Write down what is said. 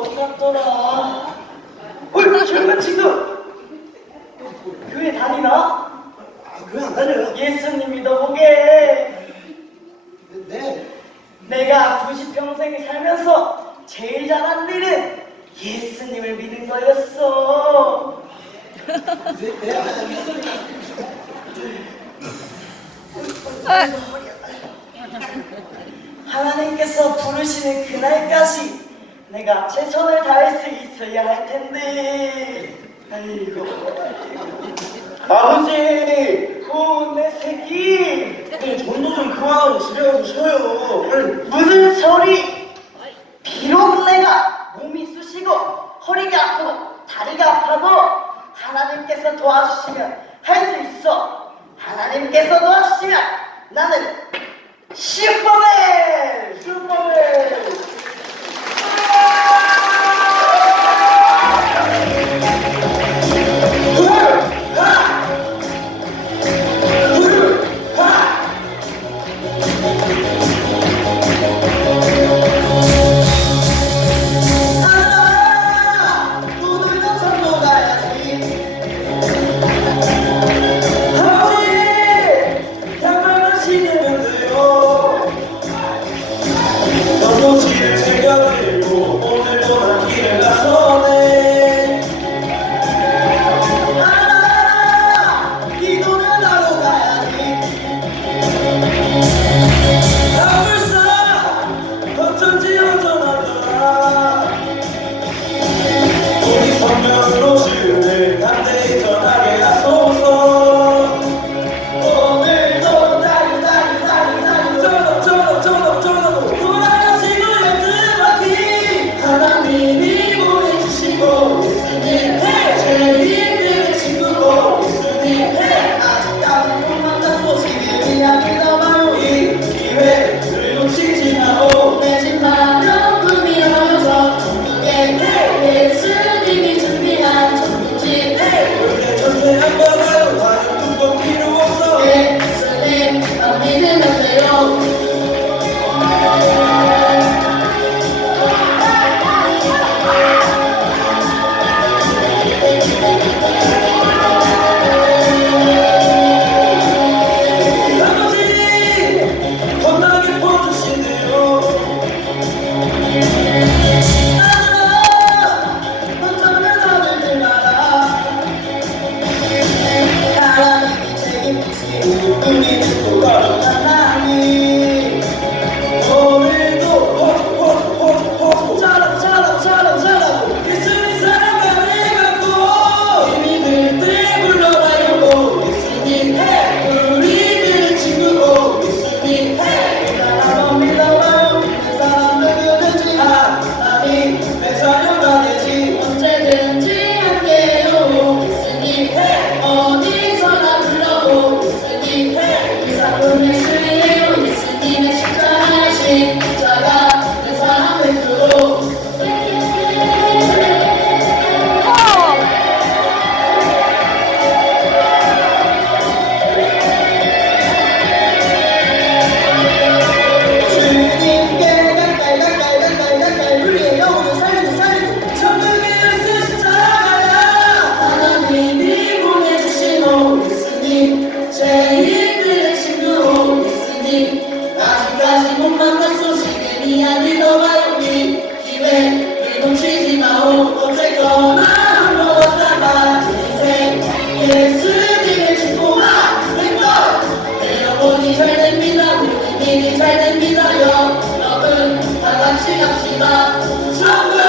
못 갔더라. 어이, 제가 지금 교회 다니나? 아, 교회 안 다녀요. 예수님 믿어보게. 네. 내가 90 평생을 살면서 제일 잘한 일은 예수님을 믿는 거였어. 네, 네, 네 아, 믿습니다. 하나님께서 부르시는 그날까지 내가 최선을 다할 수 있어야 할 텐데. 아이고. 아버지! 오, 내 새끼! 전도 좀 그만하고 집에 가서 쉬어요. 무슨 소리! 비록 내가 몸이 쑤시고, 허리가 아프고, 다리가 아파도, 하나님께서 도와주시면 할 수 있어. 하나님께서 도와주시면 나는 슈퍼맨! 슈퍼맨! Sweden. 위하여 여러분 다 같이 합시다.